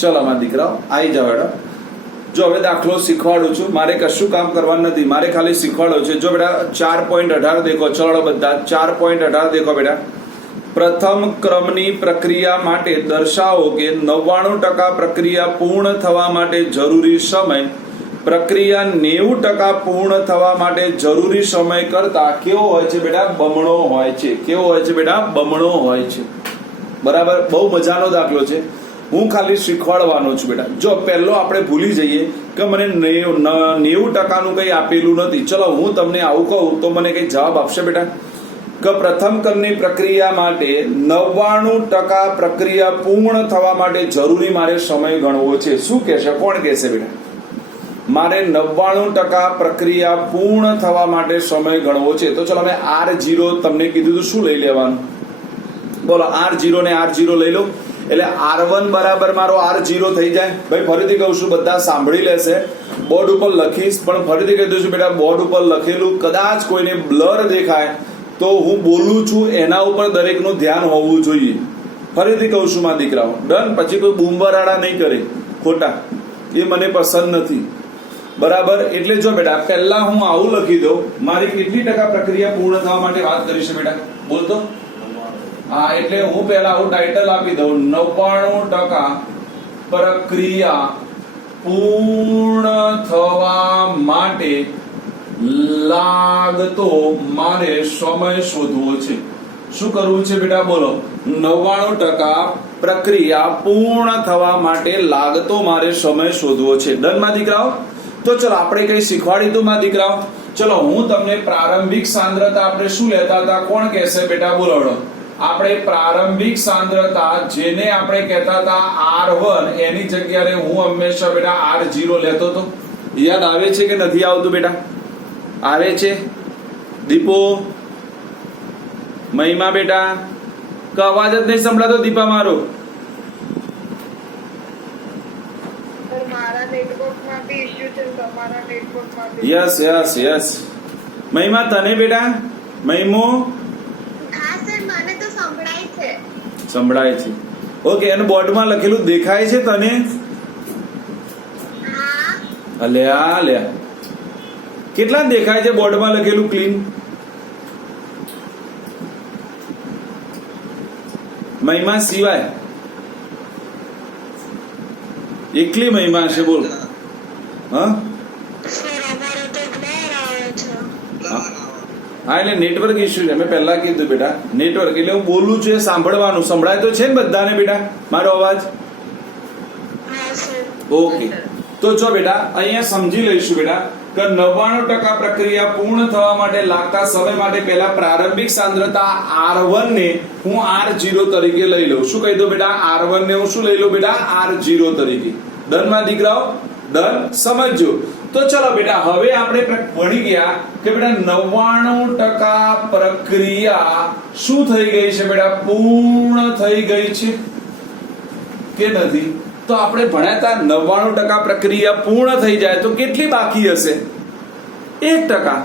चलो मारा दीकराओ आई जाओ बेटा। जो हवे दाखलो शीखवाडું છું, મારે કશું કામ કરવાનું નથી, મારે ખાલી શીખવાડો છે। જો બેટા 4.18 देखो, चलो બધા 4.18 देखो बेटा। प्रथम क्रमनी प्रक्रिया माटे दर्शाવો કે 99% प्रक्रिया पूर्ण थवा माटे जरूरी समय प्रक्रिया 90% पूर्ण थवा माटे जरूरी समय करता केवो होय छे बेटा? बमणो होय छे। केवो होय छे बेटा? बमणो होय छे। बराबर, बहु मजानो दाखलो छे। હું ખાલી શીખવાડવાનો છું બેટા। જો પહેલો આપણે ભૂલી જઈએ કે મને 90% કંઈ આપેલું નથી, ચલો હું તમને આવું કહું તો મને કંઈ જવાબ આપશે બેટા? કે પ્રથમ ક્રમની પ્રક્રિયા માટે 99% પ્રક્રિયા પૂર્ણ થવા માટે જરૂરી મારે સમય ગણવો છે। શું કહેશે? કોણ કહેશે બેટા? મારે 99% પ્રક્રિયા પૂર્ણ થવા માટે સમય ગણવો છે। તો ચલો અમે R0 તમને કીધું તો શું લઈ લેવાનું? બોલો, R0 ને R0 લઈ લો એટલે R1 બરાબર મારો R0 થઈ જાય। ભાઈ ફરીથી કહું છું, બધા સાંભળી લેશે, બોર્ડ ઉપર લખીશ પણ ફરીથી કહી દઉં છું બેટા, બોર્ડ ઉપર લખેલું કદાચ કોઈને બ્લર દેખાય તો હું બોલું છું એના ઉપર દરેકનું ધ્યાન હોવું જોઈએ। ફરીથી કહું છું મારા દીકરાઓ, ડન? પછી કોઈ બૂમબરાડા નહીં કરે ખોટા, એ મને પસંદ નથી। બરાબર, એટલે જો બેટા પહેલા હું આવું લખી દઉં, મારી કેટલી ટકા પ્રક્રિયા પૂર્ણ થવા માટે વાત કરી છે બેટા? બોલતો હા, એટલે હું પહેલા હું ટાઇટલ આપી દઉં 99% પ્રક્રિયા પૂર્ણ થવા માટે લાગતો મારે સમય શોધવો છે। શું કરવું છે બેટા? બોલો, 99% પ્રક્રિયા પૂર્ણ થવા માટે લાગતો મારે સમય શોધવો છે। ડન માં દીકરાઓ? તો ચલો આપણે કઈ શીખવાડી દઉં માં દીકરાઓ? ચલો હું તમને પ્રારંભિક સાંદ્રતા આપણે શું લેતા હતા, કોણ કહેશે બેટા? બોલો, આપણે પ્રારંભિક સાંદ્રતા જેને આપણે કહેતા હતા R1 એની જગ્યાએ હું હંમેશા બેટા R0 લેતો હતો। યાદ આવે છે કે નથી આવતું બેટા? આવે છે? દીપો, મહિમા બેટા, કે અવાજ જ નહીં સંભળાતો દીપા મારો? Yes yes yes. મહિમા તને બેટા? મહિમો સંભળાય છે? ઓકે, અને બોર્ડમાં લખેલું દેખાય છે તને? અલ્યા લે, કેટલા દેખાય છે બોર્ડમાં લખેલું ક્લીન? મહિમા સિવાય એકલી મહિમા છે, બોલ। હા હા, એટલે નેટવર્ક ઇશ્યુ છે, મેં પહેલા કીધું બેટા નેટવર્ક, એટલે હું બોલું છું એ સાંભળવાનું, સંભળાય તો છે ને બધાને બેટા મારો અવાજ? ઓકે, તો જો બેટા અહીંયા સમજી લઈશું બેટા કે 99% પ્રક્રિયા પૂર્ણ થવા માટે લાગતા સમય માટે પહેલા પ્રારંભિક સાંદ્રતા R1 ને હું R0 તરીકે લઈ લઉં। શું કહી દઉં બેટા? R1 ને હું શું લઈ લઉં બેટા? R0 તરીકે। ડન માં દીકરાઓ? ડન? સમજો। તો ચલો બેટા હવે આપણે ભણી ગયા કે બેટા 99% પ્રક્રિયા શું થઈ ગઈ છે બેટા? પૂર્ણ થઈ ગઈ છે કે નથી? તો આપણે ભણ્યા હતા 99% પ્રક્રિયા પૂર્ણ થઈ જાય તો કેટલી બાકી હશે? 1%।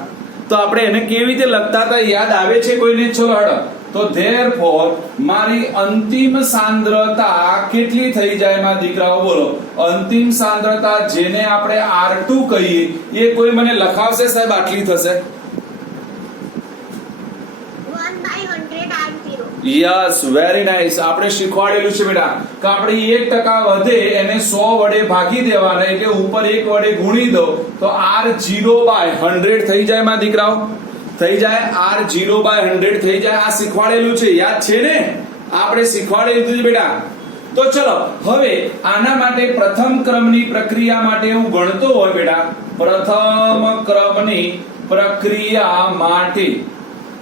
તો આપણે એને કેવી રીતે લખતા હતા યાદ આવે છે કોઈને? ચલો હડો, તો ધેરફોર મારી અંતિમ સાંદ્રતા કેટલી થઈ જાય માં દીકરાઓ? બોલો, અંતિમ સાંદ્રતા જેને આપણે R2 કહીએ એ કોઈ મને લખાવશે સાહેબ? આટલી થશે? Yes, very nice. આપણે શીખવાડેલું છે બેટા કે આપણે 1% વધે એને 100 વડે ભાગી દેવાના, એટલે ઉપર 1 વડે ગુણી દો તો R0/100 થઈ જાય માં દીકરાઓ? થઈ જાય, R0/100 થઈ જાય। આ શીખવાડેલું છે, યાદ છે ને? આપણે શીખવાડેલું છે બેટા। તો ચલો હવે આના માટે પ્રથમ ક્રમની પ્રક્રિયા માટે હું ગણતો હોય બેટા, પ્રથમ ક્રમની પ્રક્રિયા માટે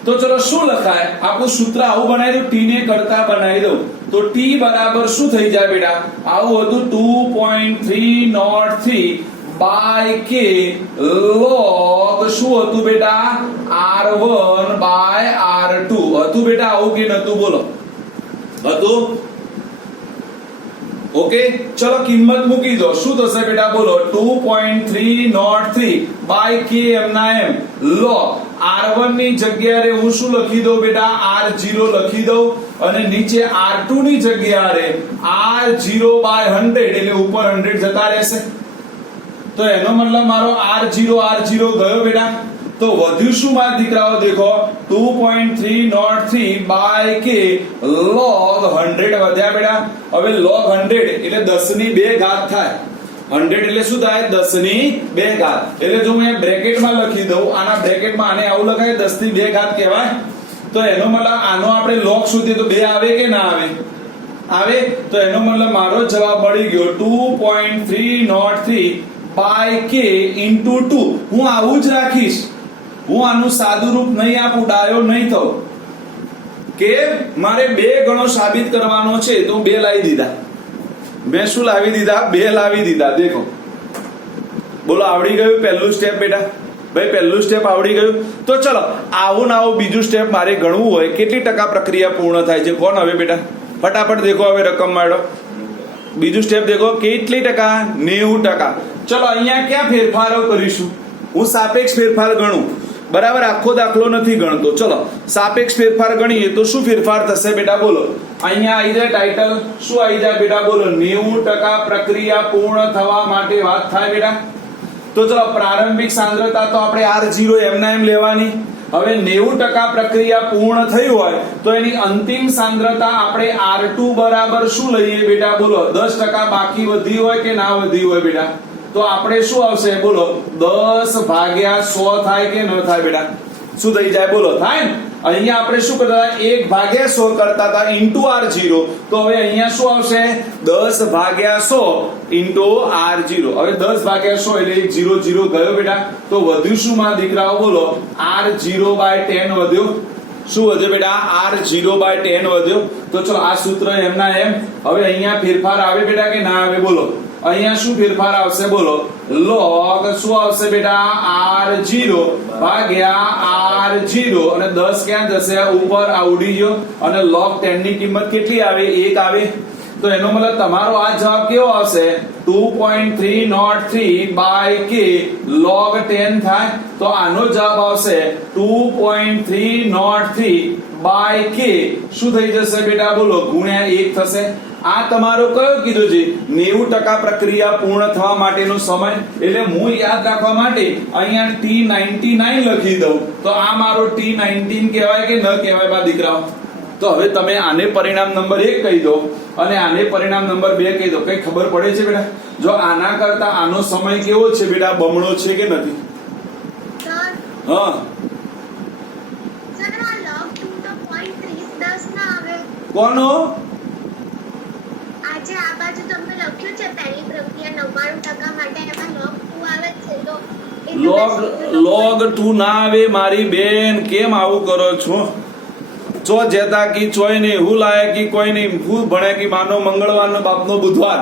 તો ચલો શું લખાય? આપણું સૂત્ર આવું બનાવી દઉં, ટી ને કરતા બનાવી દઉં તો ટી બરાબર શું થઈ જાય બેટા? આવું હતું 2.303 બાય કે log શું હતું બેટા? R1 બાય R2 હતું બેટા, આવું કે નતું? બોલો, હતું? ओके चलो किंमत मूकी दो शू थशे बेटा बोलो 2.303 बाय के एम ना एम लो R1 ની જગ્યાએ હું શું લખી દઉં બેટા R0 લખી દઉં અને નીચે R2 ની જગ્યાએ R0/100 એટલે ઉપર 100 જતા રહેશે. તો એનો મતલબ મારો R0 ગયો બેટા. તો વધ્યું શું મારા દીકરાઓ? દેખો 2.303 k log 100 વધ્યા બેટા. હવે log 100 એટલે 10 ની 2 ઘાત થાય. 100 એટલે શું થાય? 10 ની 2 ઘાત. એટલે જો હું અહીંયા બ્રેકેટમાં લખી દઉં, આના બ્રેકેટમાં આને આવું લખાય 10 ની 2 ઘાત કહેવાય. તો એનો મતલબ આનો આપણે log શોધીએ તો 2 આવે કે ના આવે? આવે. તો એનો મતલબ મારો જવાબ મળી ગયો 2.303 k into 2. હું આવું જ રાખીશ, હું આનું સાદું રૂપ નહીં આપું, ડાયો નહીં થઉં કે મારે 2 ગણો સાબિત કરવાનો છે તો 2 લાવી દીધા. મેં શું લાવી દીધા? 2 લાવી દીધા. દેખો બોલો, આવડી ગયું પહેલું સ્ટેપ બેટા. ભાઈ પહેલું સ્ટેપ આવડી ગયું. તો ચલો આવું ને આવું બીજું સ્ટેપ મારે ગણવું હોય, કેટલી ટકા પ્રક્રિયા પૂર્ણ થાય છે? કોણ હવે બેટા ફટાફટ દેખો. હવે રકમ માંડો. બીજું સ્ટેપ દેખો, કેટલી ટકા? 90%. ચલો અહીંયા ક્યાં ફેરફારો કરીશું? હું સાપેક્ષ ફેરફાર ગણું, બરાબર? આખો દાખલો નથી ગણતો. ચલો સાપેક્ષ ફેરફાર ગણીએ તો શું ફેરફાર થશે બેટા? બોલો. અહીંયા આવી જાય ટાઇટલ, શું આવી જાય બેટા? બોલો. 90% પ્રક્રિયા પૂર્ણ થવા માટે વાત થાય બેટા. તો ચલો પ્રારંભિક સાંદ્રતા તો આપણે R0 એમના એમ લેવાની. હવે 90% પ્રક્રિયા પૂર્ણ થઈ હોય તો એની અંતિમ સાંદ્રતા આપણે R2 બરાબર શું લઈએ બેટા? બોલો. 10% બાકી વધી હોય કે ના વધી હોય બેટા? તો આપણે શું આવશે? બોલો. 10/100 થાય કે ન થાય બેટા? શું થઈ જાય? બોલો. થાય ને? અહીંયા આપણે શું કરતા હતા? 1/100 કરતા હતા ઇન્ટુ R0. તો હવે અહીંયા શું આવશે? 10/100 ઇન્ટુ R0. હવે 10/100 એટલે 0 0 ગયો બેટા. તો વધ્યું શું મારા દીકરાઓ? બોલો. R0/10 વધ્યો. શું વધ્યો બેટા? R0/10 વધ્યો. તો ચલો આ સૂત્ર એમના એમ. હવે અહીંયા ફેરફાર આવે બેટા કે ના આવે? બોલો. અહીંયા શું ફેરફાર આવશે? બોલો. log શું આવશે બેટા? R0 ભાગ્યા R0 અને 10 ક્યાં જશે? ઉપર આ ઉડી ગયો. અને log 10 ની કિંમત કેટલી આવે? 1 આવે. તો એનો મતલબ તમારો આ જવાબ કેવો આવશે? 2.303 k log 10 થાય. તો આનો જવાબ આવશે 2.303 k શું થઈ જશે બેટા? બોલો. ગુણ્યા 1 થશે. આ તમારો કયો કીધો છે? 90% પ્રક્રિયા પૂર્ણ થવા માટેનો સમય. એટલે હું યાદ રાખવા માટે અહીંયા T99 લખી દઉં. તો આ મારો T19 કહેવાય કે ન કહેવાય બા દીકરાઓ? તો હવે તમે આને પરિણામ નંબર 1 કહી દો અને આને પરિણામ નંબર 2 કહી દો. કઈ ખબર પડે છે બેટા? જો આના કરતા આનો સમય કેવો છે બેટા? બમણો છે કે નથી? હા. કોનો? આજે આ બાજુ તમને લખ્યું છે પહેલી પ્રક્રિયા 99% માટે એમાં log 2 આવે છે. તો log 2 ના આવે મારી બેન. કેમ આવું કરો છો? ચો જેતા કી ચોય નહીં, હું લાયા કી કોઈ નહીં, હું ભણે કી માનો મંગળવાર નો બાપનો બુધવાર.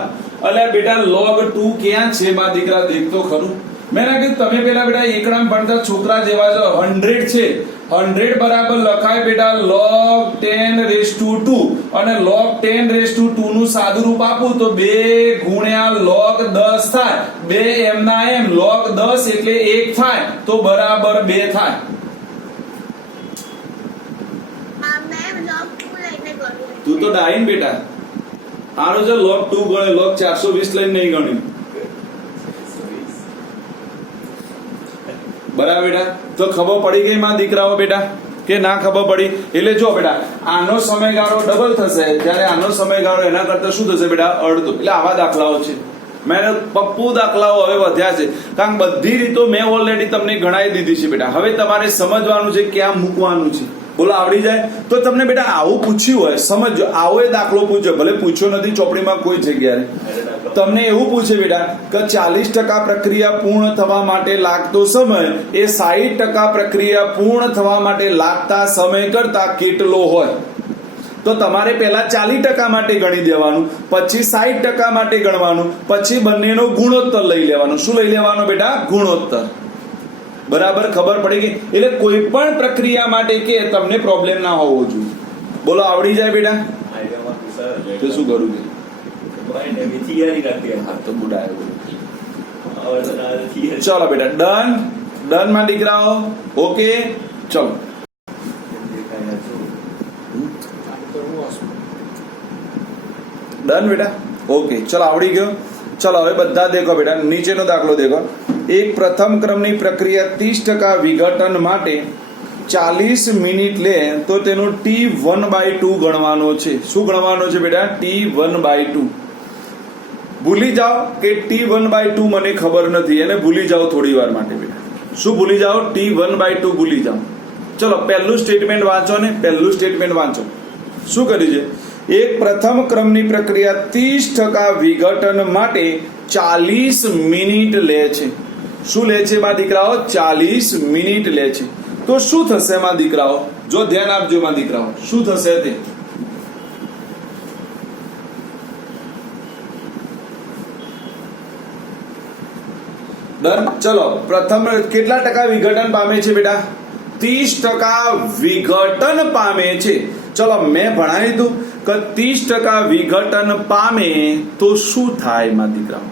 એટલે બેટા log 2 ક્યાં છે મારા દીકરા? દેખતો ખરું. મેં કીધું તમે પેલા બેટા એકડામ ભણતા છોકરા જેવા છો. 100 છે. 100 બરાબર લખાય બેટા log 10⁻². અને log 10⁻² નું સાદું રૂપ આપું તો 2 ગુણ્યા log 10 થાય. 2 એમના એમ. log 10 એટલે 1 થાય તો બરાબર 2 થાય. તું તો ડાઈન બેટા. આનો જો log 2 ગણે, log 420 લઈને નહીં ગણ્યું. બરાબર બેટા? તો ખબર પડી ગઈ માં દીકરાઓ બેટા કે ના ખબર પડી? એટલે જો બેટા આનો સમયગાળો ડબલ થશે જ્યારે આનો સમયગાળો એના કરતા શું થશે બેટા? અડધો. એટલે આવા દાખલાઓ છે. મેં પપ્પુ દાખલાઓ હવે વધ્યા છે કારણ કે બધી રીતો મેં ઓલરેડી તમને ગણાવી દીધી છે બેટા. હવે તમારે સમજવાનું છે ક્યાં મૂકવાનું છે. બોલો. આવડી જાય તો તમને બેટા આવું પૂછ્યું હોય સમજો. આવો એ દાખલો પૂછ્યો, ભલે પૂછ્યો નથી ચોપડીમાં કોઈ જગ્યાએ. તમને એવું પૂછે બેટા કે 40% પ્રક્રિયા પૂર્ણ થવા માટે લાગતો સમય એ 60% પ્રક્રિયા પૂર્ણ થવા માટે લાગતા સમય કરતા કેટલો હોય? તો તમારે પહેલા 40% માટે ગણી દેવાનું, પછી 60% માટે ગણવાનું, પછી બંનેનો ગુણોત્તર લઈ લેવાનો. શું લઈ લેવાનો બેટા? ગુણોત્તર. બરાબર? ખબર પડી ગઈ? એટલે કોઈ પણ પ્રક્રિયા માટે કે તમને પ્રોબ્લેમ ના હોવો જોઈએ. બોલો. આવડી જાય બેટા? તો શું કરું છે? તો ચલો બેટા ડન. ડન માં દીકરાઓ. ઓકે ચલો. डन बेटा ओके चलो आवड़ी गयो चलो હવે બધા દેખો બેટા નીચેનો દાખલો દેખો એક પ્રથમ ક્રમની પ્રક્રિયા 30% વિઘટન માટે 40 મિનિટ લે તો તેનો t1/2 ગણવાનો છે શું ગણવાનો છે બેટા t1/2 ભૂલી જાઓ કે t1/2 મને ખબર નથી એને ભૂલી જાઓ થોડી વાર માટે બેટા શું ભૂલી જાઓ t1/2 ભૂલી જાઓ ચલો પહેલું સ્ટેટમેન્ટ વાંચો ને પહેલું સ્ટેટમેન્ટ વાંચો શું કર્યું છે એક પ્રથમ ક્રમની પ્રક્રિયા 30% વિઘટન માટે 40 મિનિટ લે છે શું લે છે માં દીકરાઓ 40 મિનિટ લે છે તો શું થશે માં દીકરાઓ જો ધ્યાન આપજો માં દીકરાઓ શું થશે તે ડન ચલો પ્રથમ કેટલા ટકા વિઘટન પામે છે બેટા 30% વિઘટન પામે છે ચલો મેં ભણાવી દઉં કે 30% વિઘટન પામે તો શું થાય માં દીકરા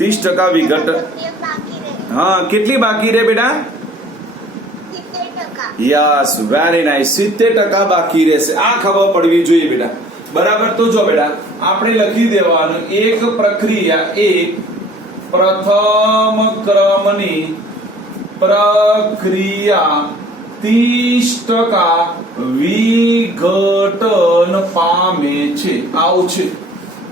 30% વિઘટન બાકી રહે હા કેટલી બાકી રહે બેટા 70%. યસ વેરી નાઇસ 70% બાકી રહેશે આ ખબર પડવી જોઈએ બેટા બરાબર તો જો બેટા આપણે લખી દેવાનું એક પ્રક્રિયા એક પ્રથમ ક્રમની પ્રક્રિયા 30% વિઘટન પામે છે આવું છે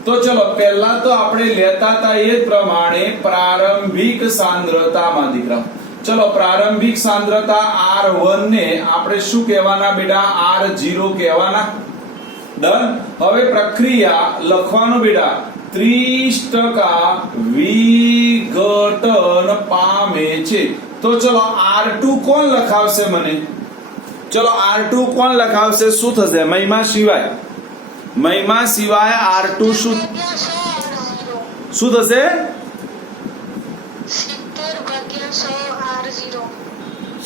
તો ચલો પહેલા તો આપણે લેતા હતા એ પ્રમાણે પ્રારંભિક સાંદ્રતામાં દીકરા ચલો પ્રારંભિક સાંદ્રતા R1 ને આપણે શું કહેવાના બેટા R0 કહેવાના ડન હવે પ્રક્રિયા લખવાનું બેટા 30% વિઘટન પામે છે તો ચલો R2 કોણ લખાવશે મને ચલો R2 કોણ લખાવશે શું થશે મહિમા સિવાય R2 શું થશે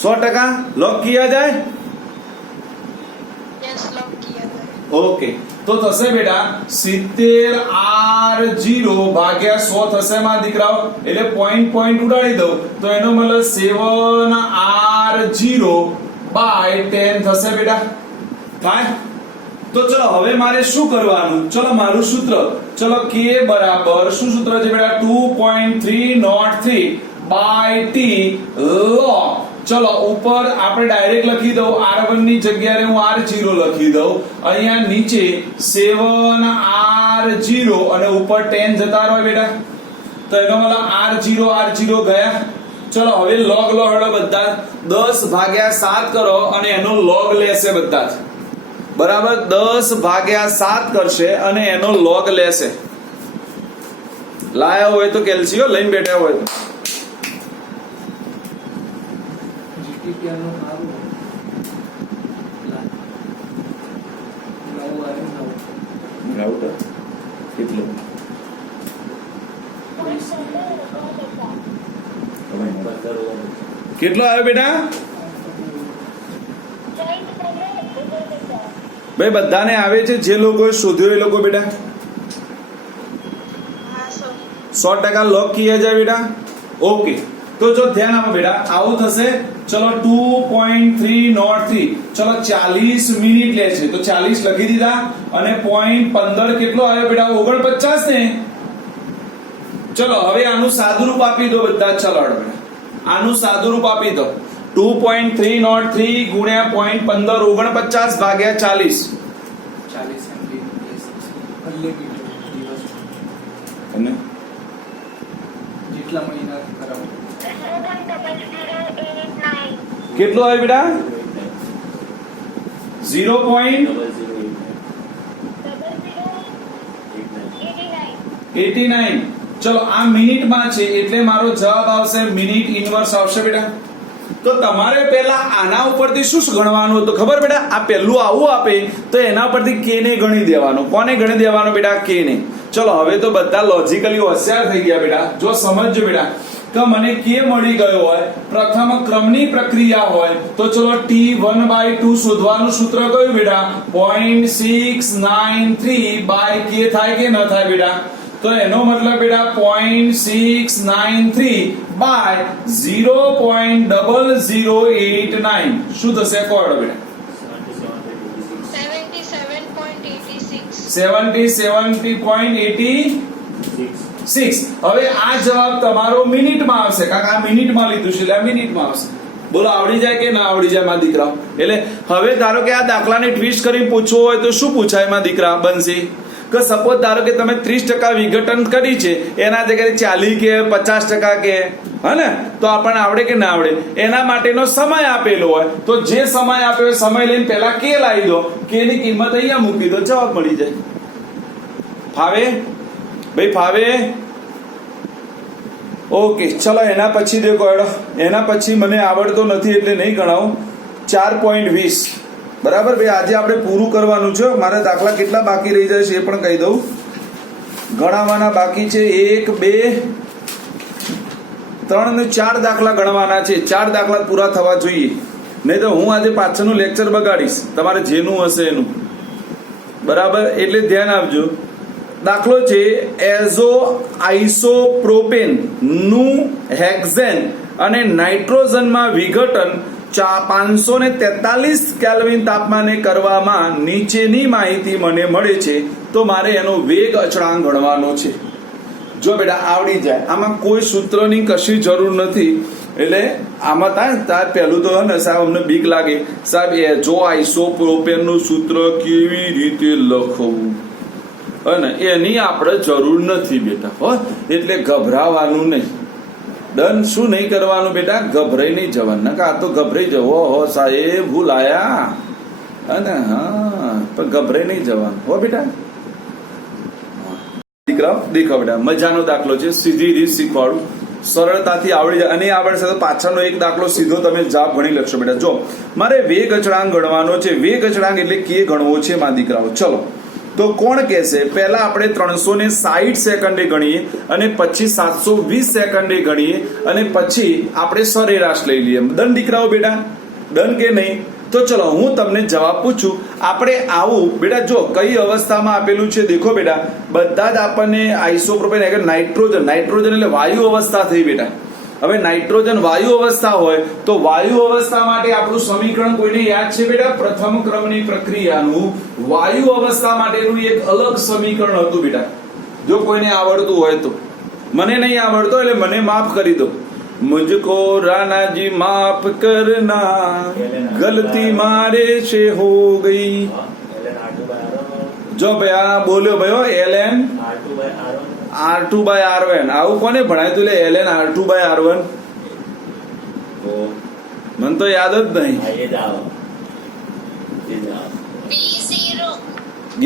100% लॉक किया जाए ओके तो થશે બેટા 70 R0 ભાગ્યા 100 થશે માં દીકરાઓ એટલે પોઈન્ટ ઉડાડી દઉં તો એનો મતલબ 7 R0 બાય 10 થશે બેટા થાય તો ચલો હવે મારે શું કરવાનું ચલો મારું સૂત્ર ચલો k બરાબર શું સૂત્ર છે બેટા 2.303 બાય t log ચલો ઉપર આપણે ડાયરેક્ટ લખી દઉં R1 ની જગ્યાએ હું R0 લખી દઉં અહીંયા નીચે 7 R0 અને ઉપર 10 જતા રહો બેટા તો એનો મતલબ R0 ગયા ચલો હવે log લો હેડો બધા 10/7 કરો અને એનો log લેશે બધા જ બરાબર 10/7 કરશે અને એનો log લેશે લાયા હોય તો કેલ્સીઓ લઈને બેઠા હોય તો કેટલું કેટલો આવ્યો બેટા ભાઈ બધાને આવે છે જે લોકોએ શોધ્યો એ લોકો બેટા 100% लॉक किया जाए बेटा ओके तो जो ध्यान આપો બેટા આવું થશે ચલો 2.303 ચલો 40 મિનિટ લે છે તો 40 લખી દીધા અને 0.15 કેટલો આવ્યો બેટા 49 ને ચલો હવે આનું સાદુરૂપ આપી દો બધા ચલો બેટા આનું સાદુરૂપ આપી દો 2.303 ગુણ્યા 0.15 49 ભાગ્યા 40 અને જેટલા મહિના કરાવો કેટલો આવ્યો બેટા 0.89 ચલો આ મિનિટમાં છે એટલે મારો જવાબ આવશે મિનિટ ઇન્વર્સ આવશે બેટા તો તમારે પહેલા આના ઉપરથી શું ગણવાનું હતું ખબર બેટા આ પહેલું આવું આપે તો એના પરથી k ને ગણી દેવાનું કોને ગણી દેવાનું બેટા k ને ચલો હવે તો બધા લોજિકલી હોશિયાર થઈ ગયા બેટા જો સમજજો બેટા કે મને k મળી ગયો હોય પ્રથમ ક્રમની પ્રક્રિયા હોય તો ચલો t1/2 શોધવાનું સૂત્ર કયું બેટા 0.693 બાય k થાય કે ન થાય બેટા તો એનો મતલબ બેટા 0.693 બાય 0.0089 શું થશે કોડ બેટા 77.86 77.86. હવે આ જવાબ તમારો મિનિટમાં આવશે, કારણ કે આ મિનિટમાં લીધું છે એટલે આ મિનિટમાં આવશે. બોલો આવડી જાય કે ના આવડી જાય મારા દીકરા? એટલે હવે ધારો કે આ દાખલાને ટ્વિસ્ટ કરીને પૂછવો હોય તો શું પૂછાય મારા દીકરા? બનશે કે સપોઝ ધારો કે તમે 30% વિઘટન કરી છે, એના જગ્યાએ 40 કે 50% કે હે ને, તો આપણને આવડે કે ના આવડે? એના માટેનો સમય આપેલો હોય તો જે સમય આપ્યો એ સમય લઈને પહેલા કે લાવી દો, કે ની કિંમત અહીંયા મૂકી દો, જવાબ મળી જાય. ફાવે ભાઈ? ફાવે? ઓકે ચલો એના પછી દેખો હેડો, એના પછી મને આવડતો નથી એટલે નહીં ગણાવું. 4.20 બરાબર ભાઈ, આજે આપણે પૂરું કરવાનું છે. મારે દાખલા કેટલા બાકી રહી જાય છે એ પણ કહી દઉં. ગણાવવાના બાકી છે 1 2 3 ને 4 દાખલા ગણવાના છે. 4 દાખલા પૂરા થવા જોઈએ, નહીં તો હું આજે પાછળનું લેક્ચર બગાડીશ તમારે જેનું હશે એનું. બરાબર, એટલે ધ્યાન આપજો. દાખલો છે એઝો આઇસોપ્રોપેન નું હેક્ઝેન અને નાઇટ્રોજનમાં વિઘટન 543 કેલ્વિન તાપમાને કરવામાં નીચેની માહિતી મને મળે છે, તો મારે એનો વેગ અચળાંક ગણવાનો છે. જો બેટા આવડી જાય, આમાં કોઈ સૂત્રની કશી જરૂર નથી. એટલે આમાં તાર પહેલું તો ને સાહેબ અમને બીક લાગે, સાહેબ એઝો આઇસોપ્રોપેન નું સૂત્ર કેવી રીતે લખવું, અને એની આપણે જરૂર નથી બેટા. હો એટલે ગભરાવાનું નહીં. ડન. શું નહીં કરવાનું બેટા? ગભરાઈ નહીં જવાનું. ના આ તો ગભરાઈ જવો હો સાહેબ ભૂલ આયા, અને હા પણ ગભરાઈ નહીં જવાનું હો બેટા. દીકરા દેખો બેટા, મજાનો દાખલો છે, સીધી રીત શીખવાડું, સરળતાથી આવડી જાય. અને આવડશે તો પાછળનો એક દાખલો સીધો તમે જવાબ ગણી લખશો બેટા. જો મારે વેગ અચળાંક ગણવાનો છે. વેગ અચળાંક એટલે કે ગણવો છે મારા દીકરાઓ. ચલો તો કોણ કહેશે? પહેલા આપણે 360 સેકન્ડે ગણીએ, અને પછી 720 સેકન્ડે ગણીએ, અને પછી આપણે સરેરાશ લઈ લઈએ. ડન દીકરાઓ બેટા? ડન કે નહીં? તો ચલો હું તમને જવાબ પૂછું. આપણે આવું બેટા, જો કઈ અવસ્થામાં આપેલું છે દેખો બેટા. બધા જ આપણને આઇસોપ્રોપેન એટલે નાઇટ્રોજન, નાઇટ્રોજન એટલે વાયુ અવસ્થા થઈ બેટા. હવે નાઇટ્રોજન વાયુ અવસ્થા હોય તો વાયુ અવસ્થા માટે આપણું સમીકરણ કોઈને યાદ છે બેટા? પ્રથમ ક્રમની પ્રક્રિયાનું વાયુ અવસ્થા માટેનું એક અલગ સમીકરણ હતું બેટા. જો કોઈને આવડતું હોય તો. મને નહીં આવડતો એટલે મને માફ કરી દો. મુझको रानाजी माफ करना, गलती मारे से हो गई. જો ભાઈ આ બોલ્યો ભાઈ એલએન R2/R1. આવું કોને ભણાય તું? એલએન R2/R1 મને તો યાદ જ નહીં.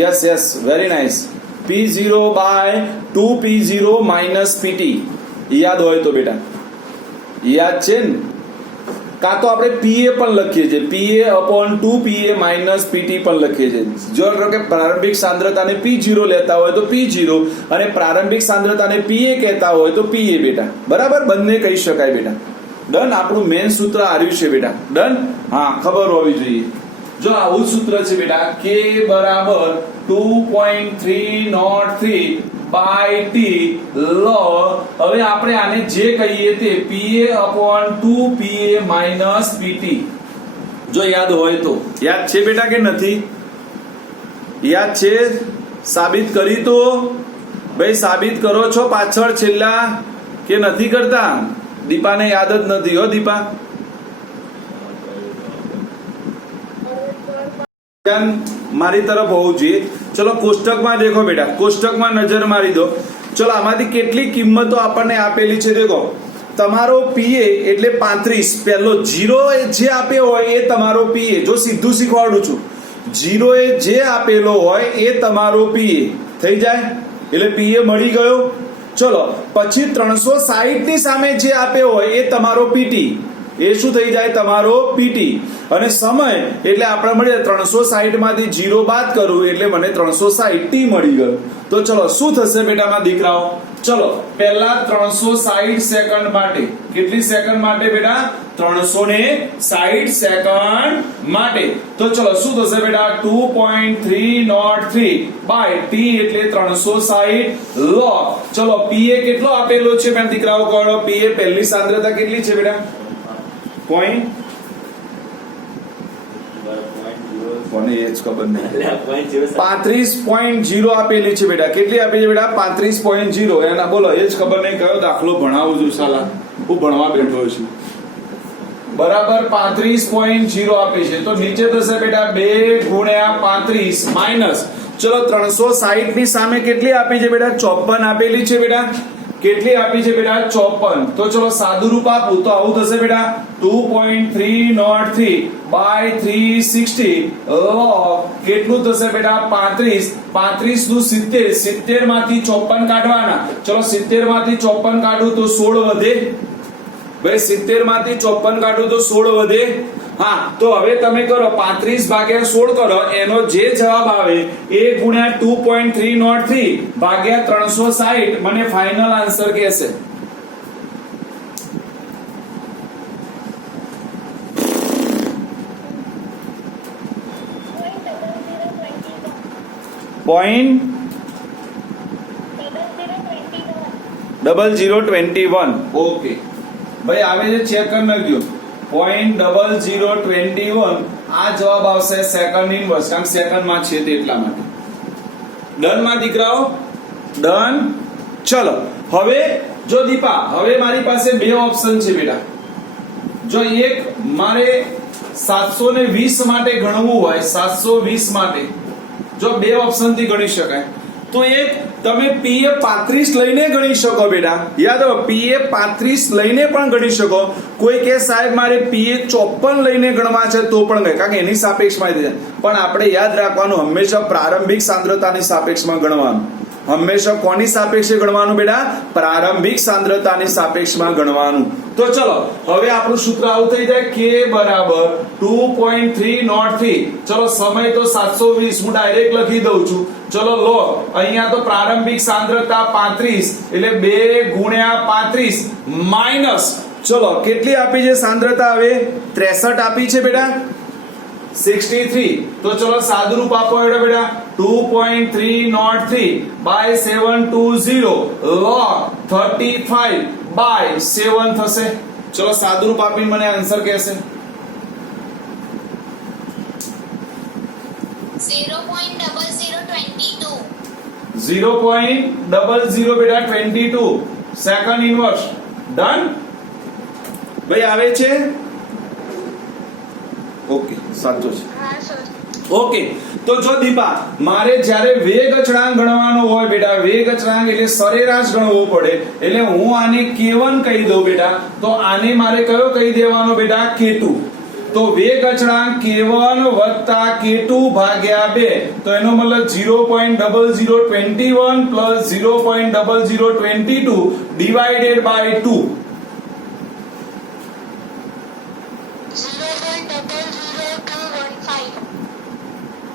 Yes yes, very nice. P0/2P0 minus PT યાદ હોય તો બેટા, યાદ છે ને? કાં તો આપણે PA પણ લખીએ છીએ, PA/2PA માઇનસ PT પણ લખીએ છીએ. જો કે પ્રારંભિક સાંદ્રતાને P0 લેતા હોય તો P0, અને પ્રારંભિક સાંદ્રતાને PA કહેતા હોય તો PA બેટા. બરાબર, બંને કહી શકાય બેટા. ડન. આપણું મેન સૂત્ર આવ્યું છે બેટા. ડન. હા, ખબર હોવી જોઈએ. જો આવું સૂત્ર છે બેટા, K બરાબર 2.303/T લ. હવે આપણે આને જે કહીએ તે PA/2PA માઇનસ PT. જો યાદ હોય તો. યાદ છે બેટા કે નથી? યાદ છે? સાબિત કરી તો ભાઈ, સાબિત કરો છો પાછળ છેલ્લા કે નથી કરતા? દીપાને યાદ જ નથી હો. દીપા મારી તરફ હોવું જોઈએ. ચલો કોષ્ટકમાં દેખો બેટા, કોષ્ટકમાં નજર મારી દો. ચલો આમાંથી કેટલી કિંમતો આપણને આપેલી છે દેખો. તમારો PA એટલે 35. પહેલો 0 જે આપ્યો હોય એ તમારો PA. જો સીધું શીખવાડું છું, 0 જે આપેલો હોય એ તમારો PA થઈ જાય, એટલે PA મળી ગયો. ચલો પછી 360 ની સામે જે આપ્યો હોય એ તમારો PT. એ શું થઈ જાય? તમારો PT. અને સમય એટલે આપણે મળે 360 માંથી 0 બાદ કરું એટલે મને 360 T મળી ગયો. તો ચલો શું થશે બેટા મારા દીકરાઓ? ચલો પહેલા 360 સેકન્ડ માટે. કેટલી સેકન્ડ માટે બેટા? 360 સેકન્ડ માટે. તો ચલો શું થશે બેટા? 2.303/T એટલે 360 log. ચલો PA કેટલો આપેલો છે મારા દીકરાઓ? કહો. PA પહેલી સાંદ્રતા કેટલી છે બેટા? 0.0 કોને એ જ ખબર નહીં. એટલે આ point zero સાત. 35.0 આપેલી છે બેટા. કેટલી આપી છે બેટા? 35.0. એના બોલો એ જ ખબર નહીં કયો દાખલો ભણાવું છું સાલા. હું ભણવા બેઠો છું. બરાબર 35.0 આપી છે. તો નીચે થશે બેટા 2 ગુણ્યા 35 માઇનસ, ચલો 360 ની સામે કેટલી આપી છે બેટા? 54 આપેલી છે બેટા. કેટલી આપી છે બેટા? 54. તો ચલો સાદું રૂપ આપું તો આવું થશે બેટા 2.303 બાય 360 log કેટલું થશે બેટા? 35. 35 નું 70, 70 માંથી 54 કાઢવાના. ચલો 70 માંથી 54 કાઢું તો 16 વધે. ભાઈ 70 માંથી 54 કાઢું તો 16 વધે. હા, તો હવે તમે કરો 35 ભાગ્યા 16 કરો, એનો જે જવાબ આવે એ ગુણ્યા 2.303 ભાગ્યા 360 મને ફાઇનલ આન્સર કહેશે. પોઈન્ટ 0021. ઓકે ભાઈ આવે છે, ચેક કરી નાખજો. 0.0021 આ જવાબ આવશે સેકન્ડ ઇનવર્સ, કારણ સેકન્ડ માં છે તે એટલા માટે. ડન માં દીકરાઓ? ડન. ચલો હવે જો દીપા, હવે મારી પાસે બે ઓપ્શન છે બેટા. જો એક મારે 720 માટે ગણવું હોય, 720 માટે જો બે ઓપ્શન થી ગણી શકાય, તો એક તમે PA 35 લઈને ગણી શકો બેટા. યાદ રાખો, PA 35 લઈને પણ ગણી શકો. કોઈ કે સાહેબ મારે PA 54 લઈને ગણવા છે તો પણ ગણાય, કારણ કે એની સાપેક્ષમાં છે. પણ આપણે યાદ રાખવાનું હંમેશા પ્રારંભિક સાંદ્રતાની સાપેક્ષમાં ગણવાનું. હંમેશા કોની સાપેક્ષે ગણવાનું બેટા? પ્રારંભિક સાંદ્રતાની સાપેક્ષમાં ગણવાનું. તો ચલો હવે આપણું સૂત્ર આવું થઈ જાય K બરાબર 2.303. ચલો સમય તો 720, હું ડાયરેક્ટ લખી દઉં છું. ચલો લો, અહીંયા તો પ્રારંભિક સાંદ્રતા 35 એટલે 2 ગુણ્યા 35 માઇનસ, ચલો કેટલી આપી છે સાંદ્રતા? હવે 63 આપી છે બેટા. 63. તો ચલો સાદું રૂપ આપો બેટા. 2.303 બાય 720 log 35 બાય 7 થશે. ચલો સાદું રૂપ આપીને મને આન્સર કહેશે. 0.0022 બેટા 22 સેકન્ડ ઇનવર્સ. ડન ભાઈ? આવે છે? ઓકે, સાચો છે. હા સર. ઓકે, તો જો દીપા મારે જ્યારે વેગ અચળાંક ગણવાનો હોય બેટા, વેગ અચળાંક એટલે સરેરાશ ગણવો પડે, એટલે હું આને K1 કહી દઉં બેટા. તો આને મારે કયો કહી દેવાનો બેટા? K2. તો વેગ અચળાંક K1 વત્તા K2 ભાગ્યા 2, તો એનો મતલબ 0.0021 પ્લસ 0.0022 ડિવાઇડેડ બાય 2. 0.00215.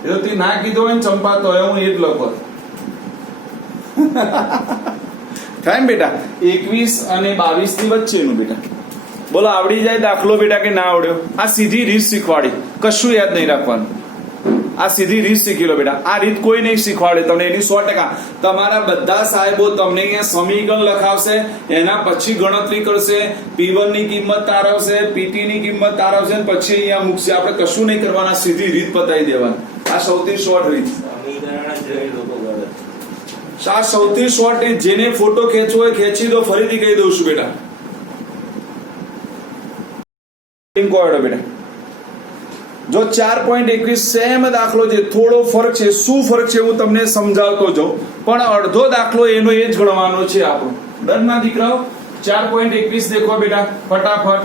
એ તો તે ના કીધો હોય ને ચંપા, તો હું એ જ લખો. થાય બેટા 21 અને 22 ની વચ્ચેનું બેટા. બોલો આવડી જાય દાખલો બેટા કે ના આવડ્યો? આ સીધી રીત શીખવાડી, કશું યાદ નહીં રાખવાનું. આ સીધી રીત શીખી લો બેટા. આ રીત કોઈ નહીં શીખવાડે તમને, એની 100%. તમારા બધા સાહેબો તમને અહીંયા સમીકરણ લખાવશે, એના પછી ગણતરી કરશે, P1 ની કિંમત તારવશે, PT ની કિંમત તારવશે, પછી અહીંયા મૂકશે. આપણે કશું નહીં કરવાના, સીધી રીત બતાવી દેવાની. આ સૌથી શોર્ટ રીત. સમીકરણ જ લોકો કરે. આ સૌથી શોર્ટ રીત. જેને ફોટો ખેંચવો હોય ખેંચી દો. ફરીથી કહી દઉં છું બેટા. બેટા જો 4.21 સેમ દાખલો છે, થોડો ફરક છે. શું ફરક છે હું તમને સમજાવતો જાઉં, પણ અડધો દાખલો એનો એ જ ગણવાનો છે આપણો. ડન ના દીકરાઓ? 4.21 દેખો બેટા ફટાફટ.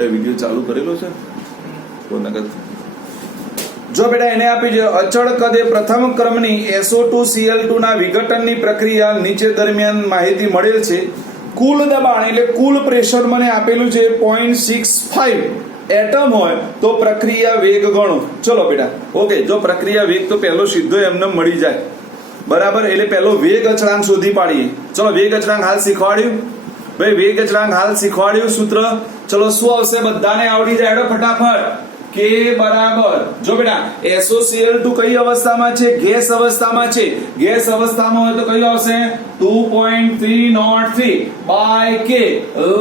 વિડિયો ચાલુ કરેલો છે તો નકર. જો બેટા એને આપી છે અચળ કદે પ્રથમ ક્રમની SO2Cl2 ના વિઘટનની પ્રક્રિયા નીચે દરમિયાન માહિતી મળેલ છે. કુલ દબાણ એટલે કુલ પ્રેશર મને આપેલું છે 0.65 એટમ હોય તો પ્રક્રિયા વેગ ગણો. ચલો બેટા ઓકે, જો પ્રક્રિયા વેગ તો પહેલો સીધો એમને મળી જાય બરાબર. એટલે પહેલો વેગ અચળાંક શોધી પાડીએ. ચલો વેગ અચળાંક હાલ શીખવાડ્યું ભાઈ, વેગ અચળાંક હાલ શીખવાડ્યું સૂત્ર. ચલો શું આવશે? બધાને આવડી જાય ફટાફટ. કે બરાબર જો બેટા SOCl2 કઈ અવસ્થામાં છે? ગેસ અવસ્થામાં છે. ગેસ અવસ્થામાં હોય તો કયું આવશે? 2.303 બાય કે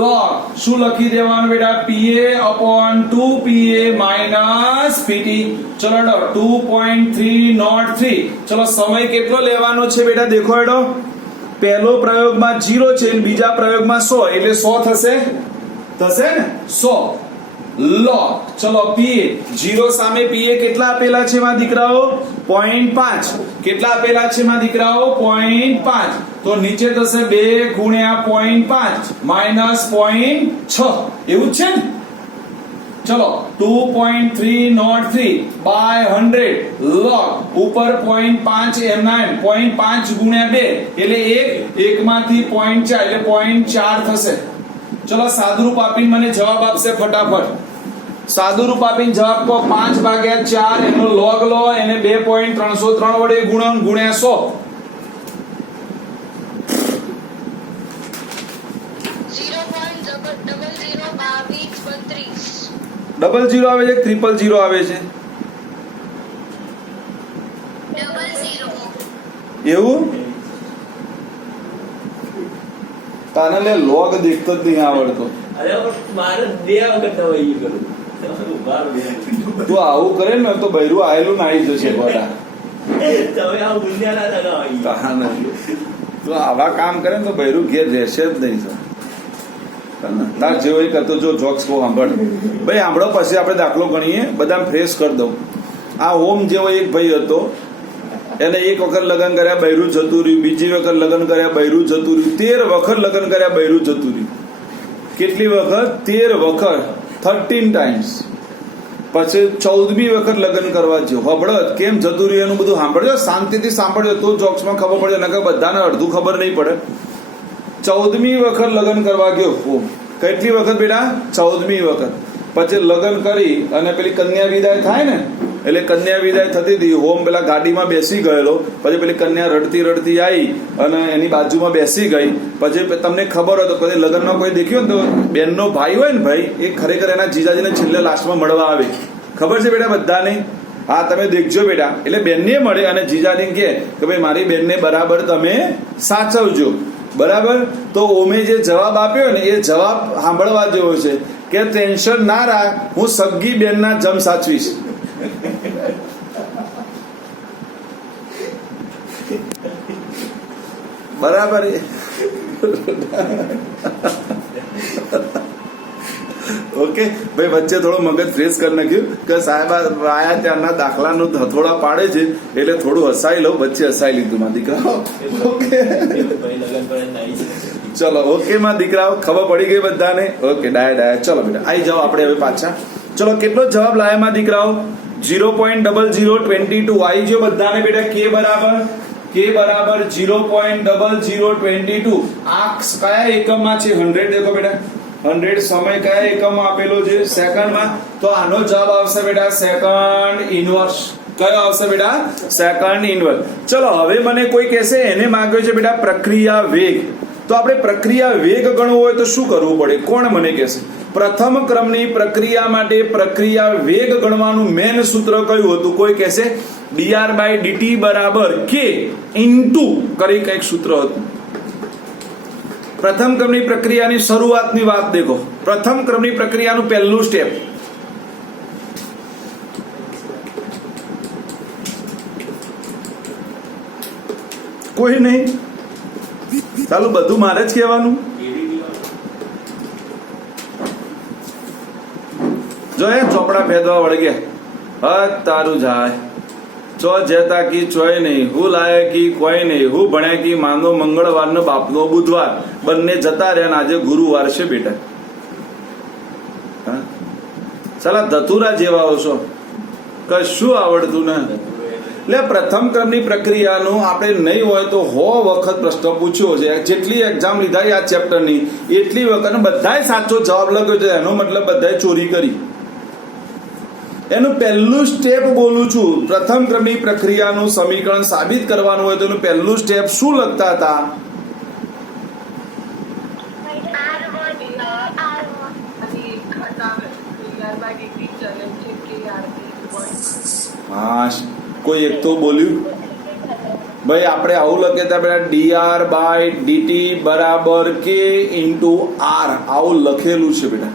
log શું લખી દેવાનું બેટા? Pa/2Pa minus Pt. ચલો 2.303. ચલો સમય કેટલો લેવાનો છે બેટા? દેખો એડો પહેલો પ્રયોગમાં 0 છે અને બીજા પ્રયોગમાં 100 એટલે 100 થશે ને 100 log. ચલો Pa 0 સામે Pa કેટલા આપેલા છે માં દીકરાઓ? 0.5. કેટલા આપેલા છે માં દીકરાઓ? 0.5. તો નીચે થશે 2 ગુણ્યા 0.5 માઈનસ 0.6 એવું છે ને? ચલો 2.303 બાય 100 log ઉપર 0.5 m9 0.5 ગુણ્યા 2 એટલે 1 માંથી 0.4 એટલે 0.4 થશે. ચલો સાદુરૂપ આપીને મને જવાબ આપશે ફટાફટ. સાદુરૂપ આપીને જવાબ કહો. 5/4 એનો log લો એને 2.303 વડે ગુણ્યા 100. 00 આવે છે 000 આવે છે એવું? તાને લે log દેખતો જ નહીં આવડતો. અરે મારે 2 વખત દવાઈ કરું તું આવું કરે ને તો બૈરું આયેલું ના આવી જશે બધા. તમે આ બુંદિયા ના દવાઈ તું આવા કામ કરે ને તો બૈરું ઘેર રહેશે જ નહીં સર. તાર જેવો એ કરતો જો જોક્સ કહો સાંભળ ભાઈ સાંભળો પછી આપણે દાખલો ગણીએ બધા ફ્રેશ કરી દઉં. આ હોમ જેવો એક ભાઈ હતો એને એક વખત લગ્ન કર્યા બૈરું જતું રહ્યું, બીજી વખત લગ્ન કર્યા બૈરું જતું રહ્યું, 13 વખત લગ્ન કર્યા બૈરું જતું રહ્યું. કેટલી વખત? 13 વખત 13 ટાઈમ્સ. પછી 14મી વખત લગ્ન કરવા જ્યો. હબળત કેમ જતું રહ્યું એનું બધું સાંભળજો, શાંતિથી સાંભળજો તો જોક્સમાં ખબર પડે, નકર બધાને અડધું ખબર નહીં પડે. 14મી વખત લગ્ન કરવા ગયો. કેટલી વખત બેટા? 14મી વખત. પછી લગ્ન કરી અને પેલી કન્યા વિદાય થાય ને એટલે કન્યા વિદાય થતી હતી. હોમ પેલા ગાડીમાં બેસી ગયેલો. પછી પેલી કન્યા રડતી રડતી આવી અને એની બાજુમાં બેસી ગઈ. પછી તમને ખબર હોય તો કદી લગ્નમાં કોઈ દેખ્યો ને તો બેનનો ભાઈ હોય ને ભાઈ એ ખરેખર એના જીજાજીને છેલ્લે લાસ્ટમાં મળવા આવે. ખબર છે બેટા બધાને? હા તમે દેખજો બેટા. એટલે બેનને મળે અને જીજાજીને કહે કે ભાઈ મારી બેનને બરાબર તમે સાચવજો. બરાબર? તો ઓમે જે જવાબ આપ્યો ને એ જવાબ સાંભળવા જેવો છે કે ટેન્શન ના રાખ, હું સગી બેનના જમ સાચવીશ. બરાબર? ઓકે ભાઈ વચ્ચે થોડો મગજ ફ્રેશ કરી નાખ્યું કે સાહેબ આયા ત્યારના દાખલાનું હથોડા પાડે છે એટલે થોડું હસાઈ લઉં. વચ્ચે હસાઈ લીધું માં દીકરાઓ. ઓકે ચલો ઓકે માં દીકરાઓ ખબર પડી ગઈ બધાને? ઓકે ડાયા ચલો બેટા આવી જાઓ આપણે હવે પાછા. ચલો કેટલો જવાબ લાયા માં દીકરાઓ? 0.0022 આવી ગયો બધાને બેટા. કે બરાબર 0.0022. આ કયા એકમમાં છે? 100 દેખો બેટા. 100 સમય કયા એકમમાં આપેલો છે? સેકન્ડમાં. તો આનો જવાબ આવશે બેટા સેકન્ડ ઇનવર્સ. કયો આવશે બેટા? Second inverse. ચલો હવે મને કોઈ કહેશે એને માંગ્યો છે બેટા પ્રક્રિયા વેગ. તો આપણે પ્રક્રિયા વેગ ગણવો હોય તો શું કરવું પડે? કોણ મને કહેશે? પ્રથમ ક્રમની પ્રક્રિયા માટે પ્રક્રિયા વેગ ગણવાનું મેન સૂત્ર કયું હતું? કોઈ કહેશે dr/dt બરાબર k ઇન્ટુ કરી કંઈક સૂત્ર હતું. પ્રથમ ક્રમની પ્રક્રિયાની શરૂઆતની વાત દેખો. પ્રથમ ક્રમની પ્રક્રિયાનું પહેલું સ્ટેપ કોઈ નહીં. ચાલો બધું મારે જ કહેવાનું. જો એ ચોપડા ભેદવા વળગ્યા તારું જાય ચો જેતા કી ચોય નહીં, હું લાયકી કોઈ નહીં, હું ભણ્યા કી માનો મંગળવાર નો બાપનો બુધવાર. બંને જતા રહ્યા આજે ગુરુવાર છે બેટા. ચાલા ધતુરા જેવા છો, કશું આવડતું ને. એટલે પ્રથમ ક્રમની પ્રક્રિયાનું આપણે નહીં હોય તો 100 વખત પ્રશ્ન પૂછ્યો છે. જેટલી એક્ઝામ લીધા આ ચેપ્ટરની એટલી વખત બધાય સાચો જવાબ લખ્યો છે. એનો મતલબ બધાય ચોરી કરી. એનું પહેલું સ્ટેપ બોલું છું. પ્રથમ ક્રમની પ્રક્રિયાનું સમીકરણ સાબિત કરવાનું હોય તો એનું પહેલું સ્ટેપ શું લખતા હતા? શાબાશ, કોઈ એક તો બોલ્યું. ભાઈ આપણે આવું લખીએ હતા બેટા, dr બાય dt બરાબર k ઇન્ટુ r, આવું લખેલું છે બેટા.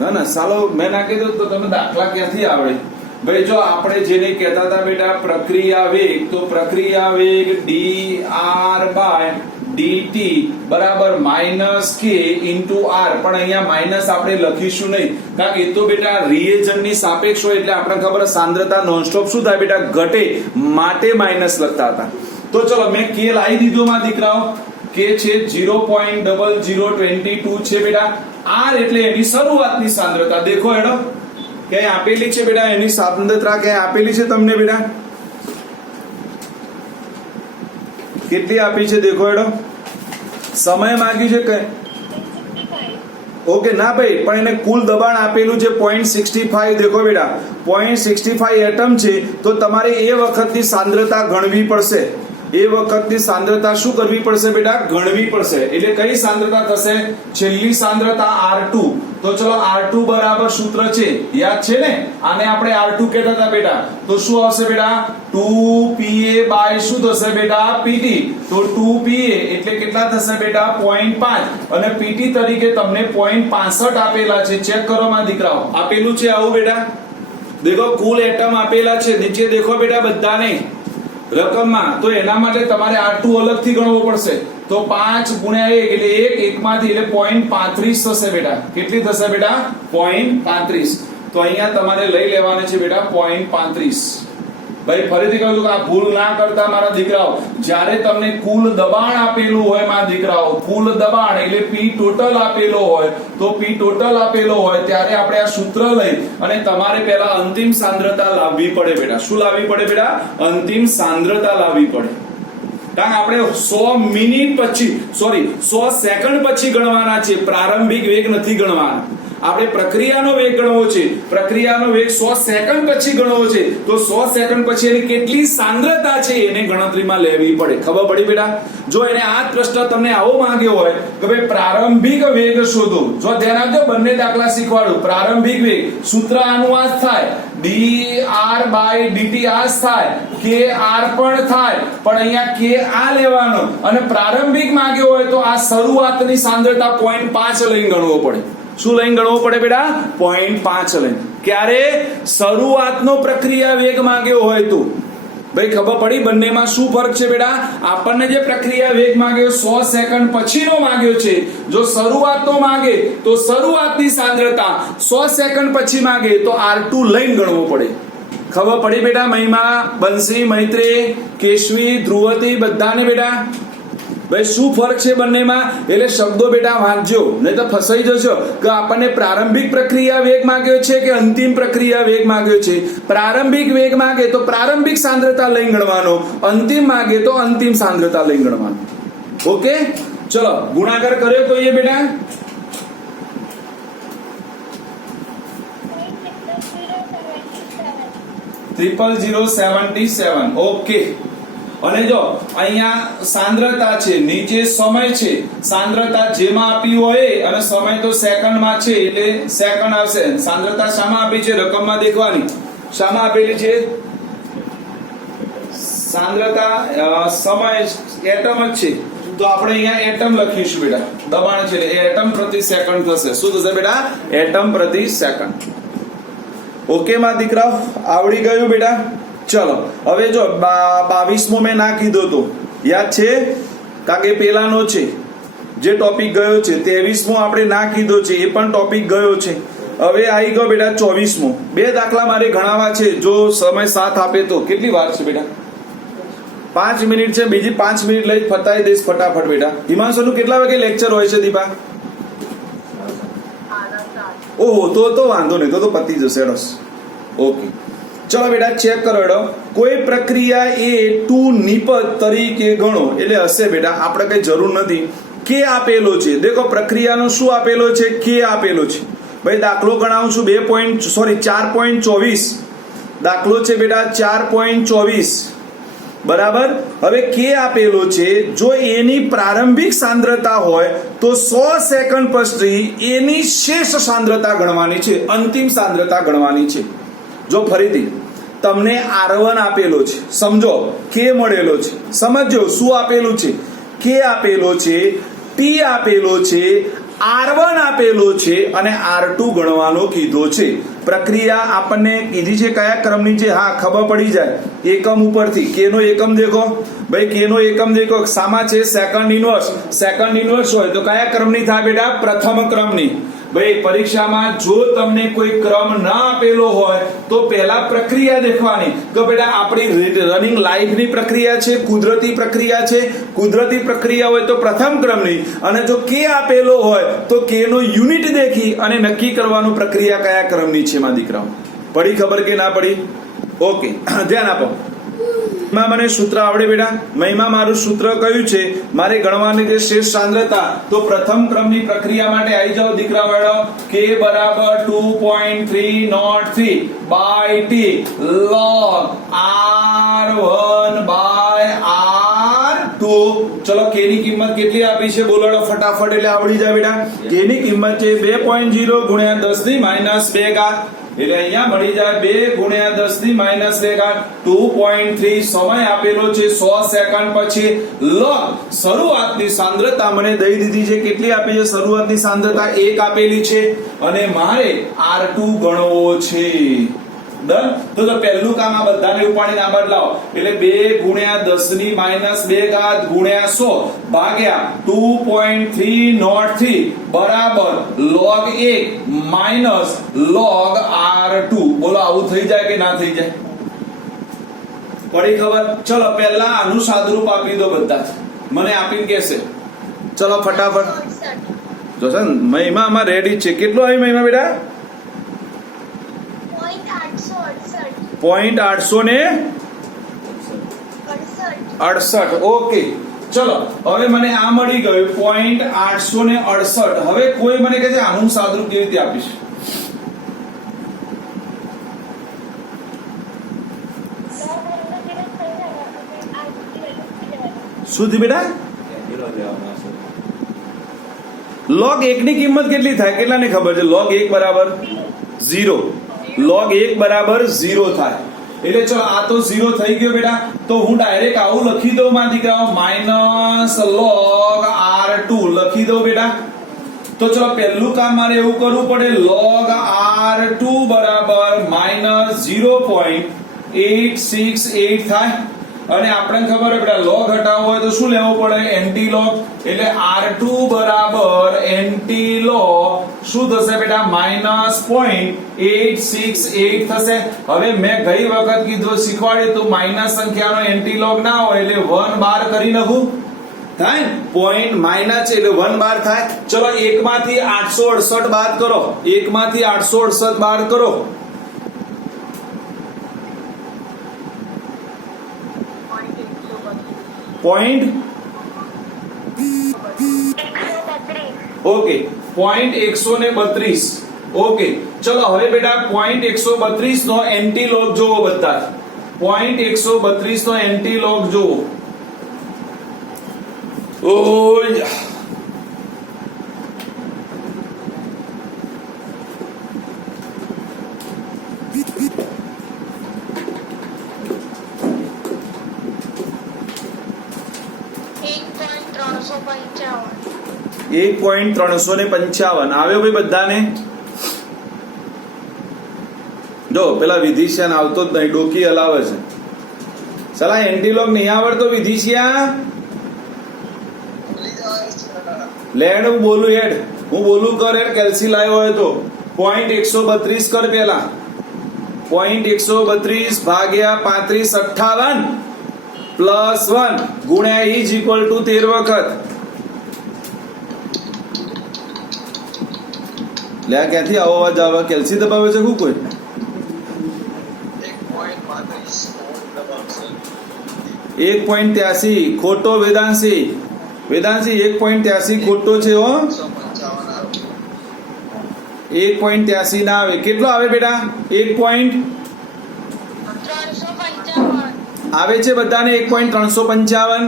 ના ના ચાલો મેં નાખી દઉં તો તમે દાખલા ક્યાંથી આવડે. ભાઈ જો આપણે જેને કહેતા હતા બેટા પ્રક્રિયા વેગ, તો પ્રક્રિયા વેગ dr બાય dt બરાબર માઇનસ k ઇન્ટુ r, પણ અહીંયા માઇનસ આપણે લખીશું નહીં, કારણ કે એ તો બેટા રિએજન્ટ ની સાપેક્ષ હોય એટલે આપણે ખબર સાંદ્રતા નોનસ્ટોપ શું થાય બેટા ઘટે, માટે માઇનસ લખતા હતા. તો ચલો મેં k લાવી દીધો માં દીકરાઓ, k છે 0.0022 છે બેટા. r એટલે એની શરૂઆતની સાંદ્રતા, દેખો હેડો ક્યાંય આપેલી છે બેટા, એની સાંદ્રતા ક્યાંય આપેલી છે તમને બેટા, કેટલી આપી છે દેખો હેડો. સમય માંગ્યું છે કે ઓકે ના ભાઈ, પણ એને કુલ દબાણ આપેલું છે 0.65. દેખો બેટા 0.65 એટમ છે, તો તમારે એ વખતની સાંદ્રતા ગણવી પડશે. એ વખતની સાંદ્રતા શું કરવી પડશે બેટા, ગણવી પડશે. એટલે કઈ સાંદ્રતા થશે, છેલ્લી સાંદ્રતા R2. તો ચલો R2 બરાબર સૂત્ર છે યાદ છે ને, આને આપણે R2 કહેતા હતા બેટા, તો શું આવશે બેટા 2Pa બાય શું થશે બેટા PT. તો 2Pa એટલે કેટલા થશે બેટા 0.5, અને PT તરીકે તમને 0.65 આપેલા છે. ચેક કરો માં દીકરાઓ, આપેલું છે આવું બેટા. દેખો કુલ એટમ આપેલા છે નીચે, દેખો બેટા બધાને રકમમાં, તો એના માટે તમારે R2 અલગથી ગણવો પડશે. તો 5 ગુણ્યા 1 એટલે 1 માંથી એટલે 0.35 થશે બેટા. કેટલી થશે બેટા 0.35. તો અહીંયા તમારે લઈ લેવાની છે બેટા 0.35. ભાઈ ફરીથી કહું છું કે આ ભૂલ ના કરતા મારા દીકરાઓ. જ્યારે તમને કુલ દબાણ આપેલું હોય મારા દીકરાઓ, કુલ દબાણ એટલે P ટોટલ આપેલો હોય, તો P ટોટલ આપેલો હોય ત્યારે આપણે આ સૂત્ર લઈ અને તમારે પહેલા અંતિમ સાંદ્રતા લાવવી પડે બેટા. શું લાવવી પડે બેટા, અંતિમ સાંદ્રતા લાવવી પડે. કારણ આપણે 100 મિનિટ પછી 100 સેકન્ડ પછી ગણવાના છે, પ્રારંભિક વેગ નથી ગણવાના. આપણે પ્રક્રિયાનો વેગ ગણવો છે, પ્રક્રિયાનો વેગ 100 સેકન્ડ પછી ગણવો છે, તો 100 સેકન્ડ પછી એની કેટલી સાંદ્રતા છે એને ગણતરીમાં લેવી પડે. ખબર પડી બેટા? જો એને આ પ્રશ્ન તમને આવો માંગ્યો હોય કે ભાઈ પ્રારંભિક વેગ શોધો, જો ધ્યાન આપજો બંને દાખલા શીખવાડું. પ્રારંભિક વેગ સૂત્ર આનું આ જ થાય, dr બાય dt આ જ થાય, kr પણ થાય, પણ અહીંયા k આ લેવાનો, અને પ્રારંભિક માંગ્યો હોય તો આ શરૂઆતની સાંદ્રતા 0.5 લઈને ગણવો પડે. શું લઈને ગણવો પડે બેટા 0.5 લઈને. ક્યારે શરૂઆતનો પ્રક્રિયા વેગ માંગ્યો હોય તો. ભાઈ ખબર પડી બંનેમાં શું ફરક છે બેટા? આપણને જે પ્રક્રિયા વેગ માંગ્યો 100 સેકન્ડ પછીનો માંગ્યો છે, જો શરૂઆતનો માંગે તો શરૂઆતની સાંદ્રતા, 100 સેકન્ડ પછી માંગે તો R2 લઈને ગણવો પડે. ખબર પડી બેટા? મહિમા, બંસી, મૈત્રી, કેશવી, ધ્રુવતી બધાને બેટા ભાઈ શું ફરક છે બંનેમાં? એટલે શબ્દો બેટા વાંચજો, નહીં તો ફસાઈ જશો કે આપણને પ્રારંભિક પ્રક્રિયા વેગ માંગ્યો છે કે અંતિમ પ્રક્રિયા વેગ માંગ્યો છે. પ્રારંભિક વેગ માંગે તો પ્રારંભિક સાંદ્રતા લઈને ગણવાનો, અંતિમ માંગે તો અંતિમ સાંદ્રતા લઈને ગણવાનો. ઓકે ચલો ગુણાકાર કર્યો તો એ બેટા 00077. ઓકે. અને જો અહીંયા સાંદ્રતા છે, નીચે સમય છે. સાંદ્રતા જેમાં આપી હોય અને સમય તો સેકન્ડમાં છે એટલે સેકન્ડ આવશે. સાંદ્રતા શામાં આપી છે? રકમમાં દેખવાની. શામાં આપેલી છે સાંદ્રતા? સમય એટમ જ છે, તો આપણે અહીંયા એટમ લખીશું બેટા. દબાણ છે એટલે એટમ પ્રતિ સેકન્ડ થશે. શું થશે બેટા? એટમ પ્રતિ સેકન્ડ. ઓકે માં દીકરાઓ, આવડી ગયું બેટા? ચલો હવે જો 22મો મેં ના કીધો તો યાદ છે, કારણ કે પેલાનો છે જે ટોપિક ગયો છે. 23મો આપણે ના કીધો છે, એ પણ ટોપિક ગયો છે. હવે આવી ગયો બેટા 24મો. બે દાખલા મારે ગણાવવા છે, જો સમય સાથ આપે તો. કેટલી વાર છે બેટા? 5 મિનિટ છે, બીજી 5 મિનિટ લઈ ફતાઈ દઈશ ફટાફટ બેટા. હિમાંશુનું કેટલા વાગે લેક્ચર હોય છે દીપા? ઓહો, તો વાંધો નહીં, તો પતી જશે. ઓકે ચલો બેટા ચેક કરો એડો. કોઈ પ્રક્રિયા એ 2 નિપજ તરીકે ગણો, એટલે હશે બેટા, આપણે કઈ જરૂર નથી. કે આપેલો છે, દેખો પ્રક્રિયાનો શું આપેલો છે? કે આપેલો છે. ભાઈ દાખલો ગણાવું છું 4.24. દાખલો છે બેટા 4.24 બરાબર. હવે કે આપેલો છે, જો એની પ્રારંભિક સાંદ્રતા હોય તો 100 સેકન્ડ પછી એની શેષ સાંદ્રતા ગણવાની છે, અંતિમ સાંદ્રતા ગણવાની છે. જો ફરીથી તમને R1 આપેલો છે, સમજો K મળેલો છે, સમજો શું આપેલું છે, K આપેલો છે, T આપેલો છે, R1 આપેલો છે અને R2 ગણવાનો કીધો છે. પ્રક્રિયા આપણને કીધી છે કયા ક્રમની છે, હા ખબર પડી જાય એકમ ઉપરથી. K નો એકમ દેખો ભાઈ, K નો એકમ દેખો સામા છે સેકન્ડ ઇન્વર્સ. સેકન્ડ ઇન્વર્સ હોય તો કયા ક્રમની થાય બેટા? પ્રથમ ક્રમની. ભાઈ પરીક્ષામાં જો તમને કોઈ ક્રમ ના આપેલો હોય તો પહેલા પ્રક્રિયા દેખવાની કે બેટા આપણી રનિંગ લાઈફની પ્રક્રિયા છે, કુદરતી પ્રક્રિયા છે. કુદરતી પ્રક્રિયા હોય તો પ્રથમ ક્રમની, અને જો K આપેલો હોય તો K નો યુનિટ દેખી અને નક્કી કરવાનું પ્રક્રિયા કયા ક્રમની છે માં દીકરાઓ. પડી ખબર કે ના પડી? ઓકે, ધ્યાન આપો. મને સૂત્ર આવડે બેટા? મહિમા મારું સૂત્ર કયું છે મારે ગણવાની છે શ્રેષ્ઠ સાંદ્રતા. તો પ્રથમ ક્રમની પ્રક્રિયા માટે આવી જાઓ દીકરા વાળો. K બરાબર 2.303 by T log R1 by R2. ચલો K ની કિંમત કેટલી આપી છે બોલો ફટાફટ, એટલે આવડી જાય બેટા. K ની કિંમત છે 2.0 ગુણ્યા 10 ની માઇનસ 2 ઘાત, એટલે અહીંયા મળી જાય 2 ગુણ્યા 10 ની માઇનસ 2 ઘાત. 2.3 સમય આપેલો છે 100 સેકન્ડ પછી. log શરૂઆતની સાંદ્રતા મને દઈ દીધી છે, કેટલી આપી છે શરૂઆતની સાંદ્રતા? 1 આપેલી છે અને મારે R2 ગણવો છે. ડન. તો પહેલું કામ આ બધાને ઉપાડીને આ બદલાવો, એટલે 2 ગુણ્યા 10 ની માઇનસ 2 ઘાત ગુણ્યા 100 ભાગ્યા 2.303 બરાબર log 1 માઇનસ log R2. બોલો આવું થઈ જાય કે ના થઈ જાય? પડી ખબર? ચલો પહેલા આનું સાદુરૂપ આપી દો બધા, મને આપીને કહેશે. ચલો ફટાફટ 68. જો છે ને મહિમા આમાં રેડી છે. કેટલું આવી મહિમા બેટા? 0.868. ઓકે ચલો, હવે મને આ મળી ગયું 0.868. હવે કોઈ મને કહે છે આનું સાદુરૂપ કેવી રીતે આપીશ? શું થયું બેટા? log 1 ની કિંમત કેટલી થાય? કેટલાને ખબર છે? log 1 બરાબર 0. log 1 બરાબર 0 થાય. એટલે ચલો આ તો 0 થઈ ગયો બેટા, તો હું ડાયરેક્ટ આવું લખી દઉં માં દીકરાઓ, માઇનસ log R2 લખી દઉં બેટા. તો ચલો પહેલું કામ મારે એવું કરવું પડે, log R2 બરાબર માઇનસ 0.868 થાય. અને આપણને ખબર હોય બેટા log હટાવવો હોય તો શું લેવું પડે? Anti log. એટલે R2 બરાબર એન્ટી log શું થશે બેટા? માઇનસ 0.868 થશે. હવે મેં ગઈ વખત કીધું શીખવાડ્યું તો માઇનસ સંખ્યાનો એન્ટી log ના હોય એટલે 1 બાર કરી નાખું, થાય પોઈન્ટ માઇનસ એટલે 1 બાર થાય. ચલો 1 માંથી 868 બાદ કરો, 1 માંથી 868 બાદ કરો. Point okay 0.132. ઓકે ચલો હવે બેટા 0.132 નો એન્ટી log જોવો બધા. 0.132 નો એન્ટી log જોવો. ઓય 1.355 આવ્યો ભાઈ બધાને? જો પેલા વિધિશ્યાન આવતો જ નહીં, ડોકી હલાવે છે. સલા એન્ટી log નહીં આવડતો વિધિશ્યા? લેડ હું બોલું હેડ, હું બોલું કર હેડ. કેલ્સી લાવ્યો હોય તો 0.132 કર પેલા. 0.132 ભાગ્યા 3558 પ્લસ 1 ગુણ્યા ઇઝ ઇક્વલ ટુ 13 વખત. લે ક્યાંથી આવો અવાજ આવે? કેલ્સી દબાવે છે શું કોઈ? 1.83 ખોટો વેદાંશી. વેદાંશી 1.83 ખોટો છે હો. 1.83 ના આવે. કેટલો આવે બેટા? 1.355 આવે છે બધાને. 1.355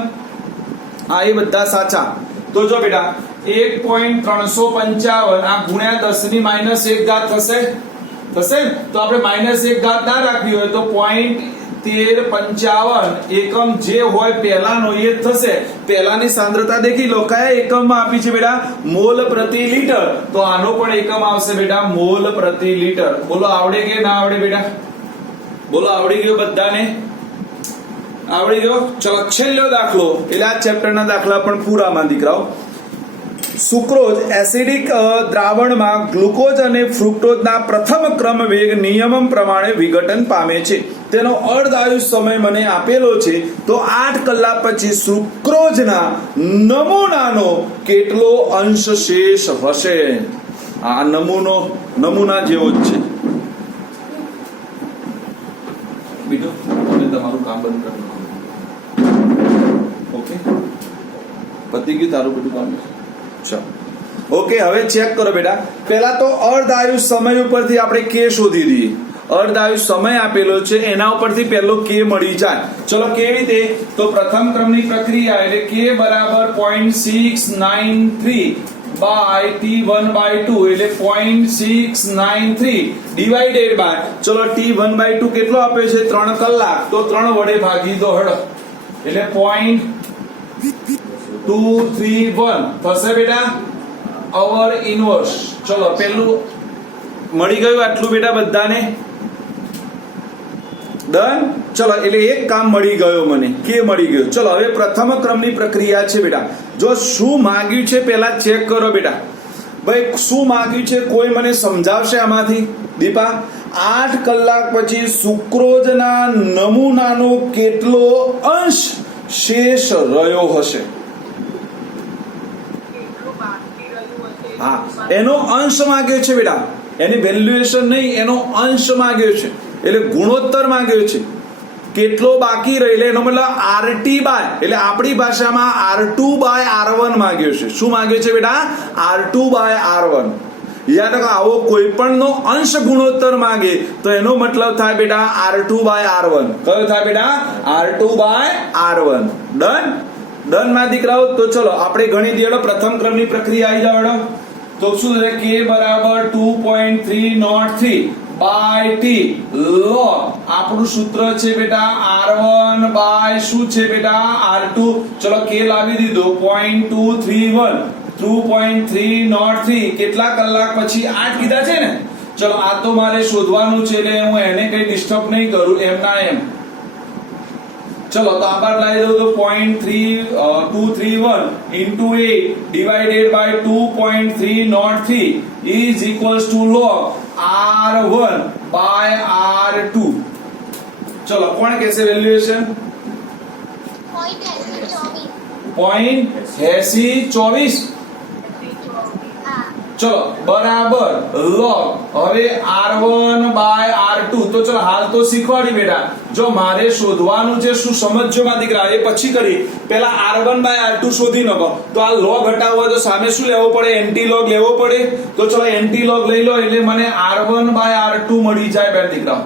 હા એ બધા સાચા. તો જો બેટા 1.355 આ ગુણ્યા 10 ની માઇનસ 1 ઘાત થશે. થશે ને? તો આપણે -1 ના રાખવી હોય તો 0.1355 એકમ જે હોય પહેલાનો એ જ થશે. પહેલાની સાંદ્રતા દેખી લો, કયા એકમમાં આપી છે બેટા? મોલ પ્રતિ લીટર. તો આનો પણ એકમ આવશે બેટા મોલ પ્રતિ લીટર. બોલો આવડે કે ના આવડે બેટા? બોલો આવડી ગયો બધાને? આવડી ગયો? ચલો છેલ્લો દાખલો, એટલે આ ચેપ્ટરના દાખલા પણ પૂરામાં દીકરાઓ. સુક્રોઝ એસિડિક દ્રાવણમાં ગ્લુકોઝ અને ફ્રુક્ટોઝના પ્રથમ ક્રમ વેગ નિયમ પ્રમાણે વિઘટન પામે છે. તેનો અર્ધાયુષ સમય મને આપેલો છે. તો 8 કલાક પછી સુક્રોઝના નમૂનાનો કેટલો અંશ શેષ હશે? આ નમૂના જેવો જ છે. બીજો તમારું કામ બંધ કરવાનું. ઓકે, પતી ગયું તારું બધું કામ? ચાલો ઓકે, હવે ચેક કરો બેટા. પહેલા તો અર્ધાયુષ સમય ઉપરથી આપણે કે શોધી દઈએ. અર્ધાયુષ સમય આપેલો છે એના ઉપરથી પહેલો કે મળી જાય. ચલો કેવી રીતે? તો પ્રથમ ક્રમની પ્રક્રિયા એટલે કે બરાબર 0.693 બાય T1/2 એટલે 0.693 ડિવાઇડેડ બાય, ચલો T1/2 કેટલો આપ્યો છે? 3 કલાક. તો 3 વડે ભાગી દો હળો, એટલે 0.231 થશે બેટા અવર ઇનવર્સ. ચલો પેલું મળી ગયું આટલું બેટા બધાને? ડન. ચલો એટલે એક કામ મળી ગયો મને, કે મળી ગયો. ચલો હવે પ્રથમ ક્રમની પ્રક્રિયા છે બેટા. જો શું માંગ્યું છે પેલા ચેક કરો બેટા. ભાઈ શું માંગ્યું છે કોઈ મને સમજાવશે આમાંથી? દીપા, 8 કલાક પછી સુક્રોઝના નમૂનાનો કેટલો અંશ શેષ રહ્યો હશે? હા, એનો અંશ માંગ્યો છે બેટા, એની વેલ્યુએશન નહીં, એનો અંશ માંગ્યો છે એટલે ગુણોત્તર માંગ્યો છે. કેટલો બાકી રહે એનો મતલબ RT બાય, એટલે આપણી ભાષામાં R2/R1 માંગ્યો છે. શું માંગ્યો છે બેટા? R2/R1. યાદ રાખો, આવો કોઈ પણ નો અંશ ગુણોત્તર માંગે તો એનો મતલબ થાય બેટા R2/R1. કયો થાય બેટા? R2/R1. ડન માં દીકરાઓ. તો ચલો આપણે ગણી દઈએ. પ્રથમ ક્રમની પ્રક્રિયા આવી જાવ. તો શું થશે? K બરાબર 2.303 બાય T log, આપણું સૂત્ર છે બેટા R1 બાય શું છે બેટા? R2. ચલો K લાવી દીધો 0.231 2.303 કેટલા કલાક પછી? 8 કીધા છે ને. ચલો આ તો મારે શોધવાનું છે એટલે હું એને કઈ ડિસ્ટર્બ નહીં કરું, એમ ના એમ. ચલો તો આબાર લાવી દઉં તો 0.231 into 8 divided by 2.303 is equals to log R1 by R2. ચલો કોણ કહેશે વેલ્યુએશન? 0.8024. ચલો બરાબર log હવે R1 by R2. તો ચલો હાલ તો શીખવાડી બેટા. જો મારે શોધવાનું છે શું સમજજો માં દીકરા, એ પછી કરી. પહેલા R1 by R2 શોધી નાખો. તો આ log હટાવવો હોય તો સામે શું લેવો પડે? એન્ટી log લેવો પડે. તો ચલો એન્ટી log લઈ લો એટલે મને R1 by R2 મળી જાય બેટા દીકરા.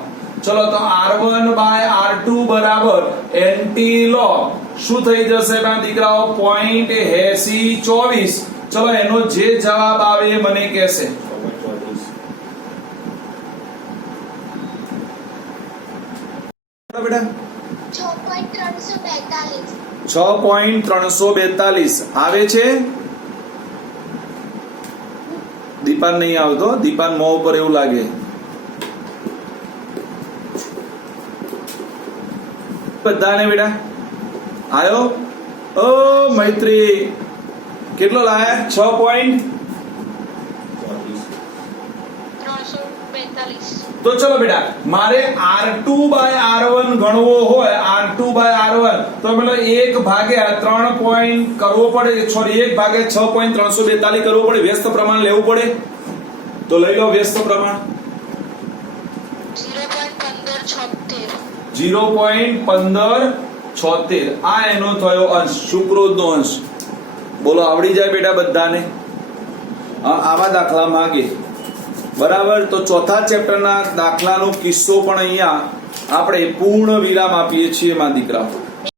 ચલો તો R1 by R2 બરાબર એન્ટી log શું થઈ જશે બેટા દીકરાઓ? 0.8024. ચલો એનો જે જવાબ આવે એ મને કહેશે. બેટા 6.342 આવે છે. દીપાન નહીં આવતો, દીપાન મોં ઉપર એવું લાગે. બધાને બેટા આયો? ઓ મૈત્રી કેટલો લાયા? 6.342. તો ચલો બેટા મારે R2 by R1 ગણવો હોય, R2 by R1 તો પેલો 1 ભાગ્યા 3 કરવો પડે, સોરી 1 ભાગ્યા 6.342 કરવો પડે. વ્યસ્ત પ્રમાણ લેવું પડે. તો લઈ લો વ્યસ્ત પ્રમાણ 0.1576. આ એનો થયો અંશ, સુક્રોઝનો અંશ. બોલો આવડી જાય બેટા બધાને? આવા દાખલા માંગે બરાબર. તો ચોથા ચેપ્ટરના દાખલાનો કિસ્સો પણ અહીંયા આપણે પૂર્ણ વિરામ આપીએ છીએ માં દીકરા.